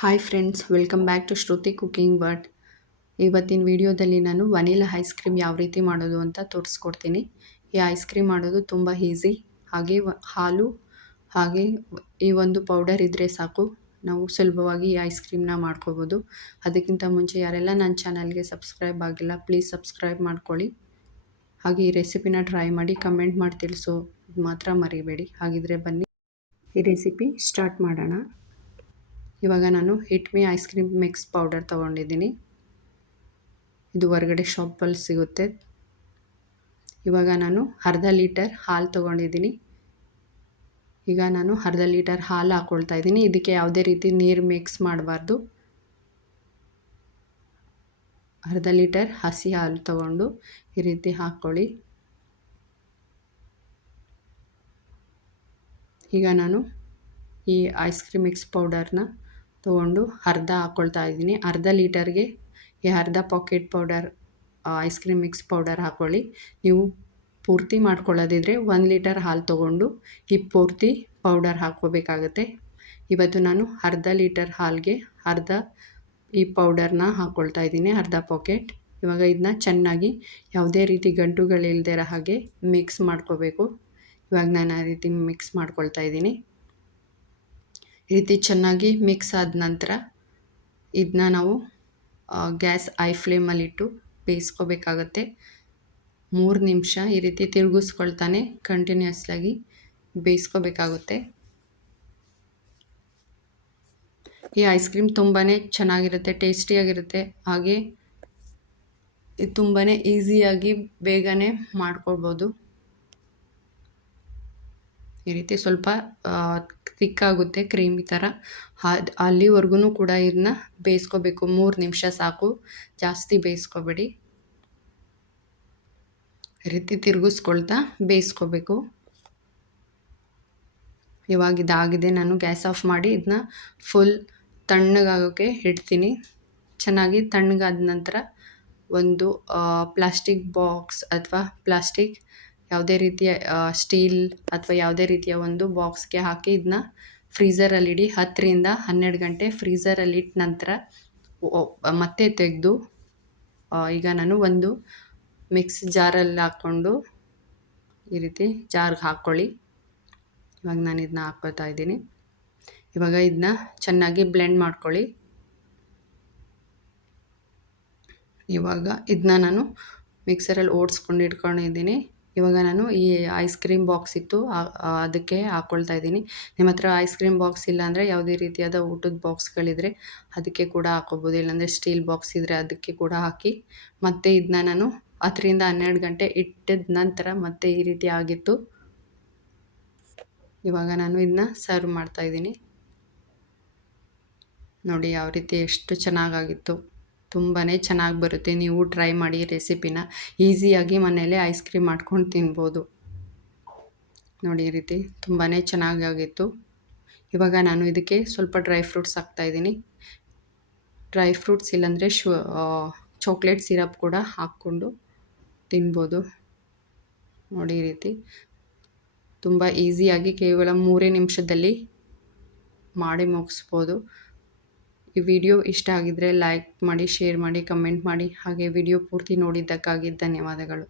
Hi friends, welcome back to Shruti cooking world. ಇವತ್ತಿನ ವಿಡಿಯೋದಲ್ಲಿ ನಾನು ವನಿಲಾ ಐಸ್ ಕ್ರೀಮ್ ಯಾವ ರೀತಿ ಮಾಡೋದು ಅಂತ ತೋರಿಸ್ಕೊಡ್ತೀನಿ. ಈ ಐಸ್ ಕ್ರೀಮ್ ಮಾಡೋದು ತುಂಬ ಈಸಿ. ಹಾಗೆ ಹಾಲು ಹಾಗೆ ಈ ಒಂದು ಪೌಡರ್ ಇದ್ದರೆ ಸಾಕು, ನಾವು ಸುಲಭವಾಗಿ ಈ ಐಸ್ ಕ್ರೀಮ್ನ ಮಾಡ್ಕೋಬೋದು. ಅದಕ್ಕಿಂತ ಮುಂಚೆ ಯಾರೆಲ್ಲ ನನ್ನ ಚಾನಲ್ಗೆ ಸಬ್ಸ್ಕ್ರೈಬ್ ಆಗಿಲ್ಲ, ಪ್ಲೀಸ್ ಸಬ್ಸ್ಕ್ರೈಬ್ ಮಾಡ್ಕೊಳ್ಳಿ. ಹಾಗೆ ಈ ರೆಸಿಪಿನ ಟ್ರೈ ಮಾಡಿ ಕಮೆಂಟ್ ಮಾಡಿ ತಿಳಿಸೋದು ಮಾತ್ರ ಮರಿಬೇಡಿ. ಹಾಗಿದ್ರೆ ಬನ್ನಿ ಈ ರೆಸಿಪಿ ಸ್ಟಾರ್ಟ್ ಮಾಡೋಣ. ಇವಾಗ ನಾನು ಹಿಟ್ ಮಿ ಐಸ್ ಕ್ರೀಮ್ ಮಿಕ್ಸ್ ಪೌಡರ್ ತೊಗೊಂಡಿದ್ದೀನಿ. ಇದು ಹೊರಗಡೆ ಶಾಪಲ್ಲಿ ಸಿಗುತ್ತೆ. ಇವಾಗ ನಾನು ಅರ್ಧ ಲೀಟರ್ ಹಾಲು ತೊಗೊಂಡಿದ್ದೀನಿ. ಈಗ ನಾನು ಅರ್ಧ ಲೀಟರ್ ಹಾಲು ಹಾಕ್ಕೊಳ್ತಾ ಇದ್ದೀನಿ. ಇದಕ್ಕೆ ಯಾವುದೇ ರೀತಿ ನೀರು ಮಿಕ್ಸ್ ಮಾಡಬಾರ್ದು. ಅರ್ಧ ಲೀಟರ್ ಹಸಿ ಹಾಲು ತೊಗೊಂಡು ಈ ರೀತಿ ಹಾಕ್ಕೊಳ್ಳಿ. ಈಗ ನಾನು ಈ ಐಸ್ ಕ್ರೀಮ್ ಮಿಕ್ಸ್ ಪೌಡರ್ನ ತೊಗೊಂಡು ಅರ್ಧ ಹಾಕ್ಕೊಳ್ತಾ ಇದ್ದೀನಿ. ಅರ್ಧ ಲೀಟರ್ಗೆ ಈ ಅರ್ಧ packet powder ice cream mix powder ಹಾಕ್ಕೊಳ್ಳಿ. ನೀವು ಪೂರ್ತಿ ಮಾಡ್ಕೊಳ್ಳೋದಿದ್ರೆ 1 ಲೀಟರ್ ಹಾಲು ತೊಗೊಂಡು ಈ ಪೂರ್ತಿ ಪೌಡರ್ ಹಾಕ್ಕೋಬೇಕಾಗತ್ತೆ. ಇವತ್ತು ನಾನು ಅರ್ಧ ಲೀಟರ್ ಹಾಲಿಗೆ ಅರ್ಧ ಈ ಪೌಡರ್ನ ಹಾಕ್ಕೊಳ್ತಾ ಇದ್ದೀನಿ, ಅರ್ಧ ಪಾಕೆಟ್. ಇವಾಗ ಇದನ್ನ ಚೆನ್ನಾಗಿ ಯಾವುದೇ ರೀತಿ ಗಂಟುಗಳಿಲ್ಲದೆ ಇರೋ ಹಾಗೆ ಮಿಕ್ಸ್ ಮಾಡ್ಕೋಬೇಕು. ಇವಾಗ ನಾನು ಆ ರೀತಿ ಮಿಕ್ಸ್ ಮಾಡ್ಕೊಳ್ತಾ ಇದ್ದೀನಿ. ಈ ರೀತಿ ಚೆನ್ನಾಗಿ ಮಿಕ್ಸ್ ಆದ ನಂತರ ಇದನ್ನ ನಾವು ಗ್ಯಾಸ್ ಐ ಫ್ಲೇಮಲ್ಲಿಟ್ಟು ಬೇಯಿಸ್ಕೋಬೇಕಾಗತ್ತೆ. 3 ನಿಮಿಷ ಈ ರೀತಿ ತಿರುಗಿಸ್ಕೊಳ್ತಾನೆ ಕಂಟಿನ್ಯೂಸ್ ಆಗಿ ಬೇಯಿಸ್ಕೋಬೇಕಾಗುತ್ತೆ. ಈ ಐಸ್ ಕ್ರೀಮ್ ತುಂಬಾ ಚೆನ್ನಾಗಿರುತ್ತೆ, ಟೇಸ್ಟಿಯಾಗಿರುತ್ತೆ. ಹಾಗೆ ಇದು ತುಂಬಾ ಈಸಿಯಾಗಿ ಬೇಗನೆ ಮಾಡ್ಕೊಳ್ಬೋದು. ಈ ರೀತಿ ಸ್ವಲ್ಪ ತಿಕ್ಕಾಗುತ್ತೆ, ಕ್ರೀಮಿ ಥರ. ಅಲ್ಲಿವರೆಗೂ ಕೂಡ ಇದನ್ನ ಬೇಯಿಸ್ಕೋಬೇಕು. 3 ನಿಮಿಷ ಸಾಕು, ಜಾಸ್ತಿ ಬೇಯಿಸ್ಕೋಬೇಡಿ. ಈ ರೀತಿ ತಿರುಗಿಸ್ಕೊಳ್ತಾ ಬೇಯಿಸ್ಕೋಬೇಕು. ಇವಾಗ ಇದಾಗಿದೆ. ನಾನು ಗ್ಯಾಸ್ ಆಫ್ ಮಾಡಿ ಇದನ್ನ ಫುಲ್ ತಣ್ಣಗಾಗೋಕ್ಕೆ ಇಡ್ತೀನಿ. ಚೆನ್ನಾಗಿ ತಣ್ಣಗಾದ ನಂತರ ಒಂದು ಪ್ಲಾಸ್ಟಿಕ್ ಬಾಕ್ಸ್ ಅಥವಾ ಪ್ಲಾಸ್ಟಿಕ್ ಯಾವುದೇ ರೀತಿಯ ಸ್ಟೀಲ್ ಅಥವಾ ಯಾವುದೇ ರೀತಿಯ ಒಂದು ಬಾಕ್ಸ್ಗೆ ಹಾಕಿ ಇದನ್ನ ಫ್ರೀಝರಲ್ಲಿಡಿ. 10 ರಿಂದ 12 ಗಂಟೆ ಫ್ರೀಝರಲ್ಲಿಟ್ಟ ನಂತರ ಮತ್ತೆ ತೆಗೆದು ಈಗ ನಾನು ಒಂದು ಮಿಕ್ಸ್ ಜಾರಲ್ಲಿ ಹಾಕ್ಕೊಂಡು ಈ ರೀತಿ ಜಾರ್ಗೆ ಹಾಕ್ಕೊಳ್ಳಿ. ಇವಾಗ ನಾನು ಇದನ್ನ ಹಾಕ್ಕೊಳ್ತಾ ಇದ್ದೀನಿ. ಇವಾಗ ಇದನ್ನ ಚೆನ್ನಾಗಿ ಬ್ಲೆಂಡ್ ಮಾಡ್ಕೊಳ್ಳಿ. ಇವಾಗ ಇದನ್ನ ನಾನು ಮಿಕ್ಸರಲ್ಲಿ ಓಡಿಸ್ಕೊಂಡು ಇಟ್ಕೊಂಡಿದ್ದೀನಿ. ಇವಾಗ ನಾನು ಈ ಐಸ್ ಕ್ರೀಮ್ ಬಾಕ್ಸ್ ಇತ್ತು, ಅದಕ್ಕೆ ಹಾಕ್ಕೊಳ್ತಾ ಇದ್ದೀನಿ. ನಿಮ್ಮ ಹತ್ರ ಐಸ್ ಕ್ರೀಮ್ ಬಾಕ್ಸ್ ಇಲ್ಲ ಅಂದರೆ ಯಾವುದೇ ರೀತಿಯಾದ ಊಟದ ಬಾಕ್ಸ್ಗಳಿದ್ರೆ ಅದಕ್ಕೆ ಕೂಡ ಹಾಕ್ಕೋಬೋದು. ಇಲ್ಲಾಂದರೆ ಸ್ಟೀಲ್ ಬಾಕ್ಸ್ ಇದ್ದರೆ ಅದಕ್ಕೆ ಕೂಡ ಹಾಕಿ ಮತ್ತು ಇದನ್ನ ನಾನು 10 ರಿಂದ 12 ಗಂಟೆ ಇಟ್ಟಿದ ನಂತರ ಮತ್ತೆ ಈ ರೀತಿ ಆಗಿತ್ತು. ಇವಾಗ ನಾನು ಇದನ್ನ ಸರ್ವ್ ಮಾಡ್ತಾಯಿದ್ದೀನಿ. ನೋಡಿ ಯಾವ ರೀತಿ ಎಷ್ಟು ಚೆನ್ನಾಗಾಗಿತ್ತು. ತುಂಬಾ ಚೆನ್ನಾಗಿ ಬರುತ್ತೆ. ನೀವು ಟ್ರೈ ಮಾಡಿ ರೆಸಿಪಿನ. ಈಸಿಯಾಗಿ ಮನೆಯಲ್ಲೇ ಐಸ್ ಕ್ರೀಮ್ ಮಾಡ್ಕೊಂಡು ತಿನ್ಬೋದು. ನೋಡಿ ಈ ರೀತಿ ತುಂಬಾ ಚೆನ್ನಾಗಾಗಿತ್ತು. ಇವಾಗ ನಾನು ಇದಕ್ಕೆ ಸ್ವಲ್ಪ ಡ್ರೈ ಫ್ರೂಟ್ಸ್ ಹಾಕ್ತಾಯಿದ್ದೀನಿ. ಡ್ರೈ ಫ್ರೂಟ್ಸ್ ಇಲ್ಲಾಂದರೆ ಚಾಕ್ಲೇಟ್ ಸಿರಪ್ ಕೂಡ ಹಾಕ್ಕೊಂಡು ತಿನ್ಬೋದು. ನೋಡಿ ಈ ರೀತಿ ತುಂಬ ಈಸಿಯಾಗಿ ಕೇವಲ 3 ನಿಮಿಷದಲ್ಲಿ ಮಾಡಿ ಮುಗಿಸ್ಬೋದು. ಈ ವಿಡಿಯೋ ಇಷ್ಟ ಆಗಿದ್ದರೆ ಲೈಕ್ ಮಾಡಿ, ಶೇರ್ ಮಾಡಿ, ಕಮೆಂಟ್ ಮಾಡಿ. ಹಾಗೆ ವಿಡಿಯೋ ಪೂರ್ತಿ ನೋಡಿದ್ದಕ್ಕಾಗಿ ಧನ್ಯವಾದಗಳು.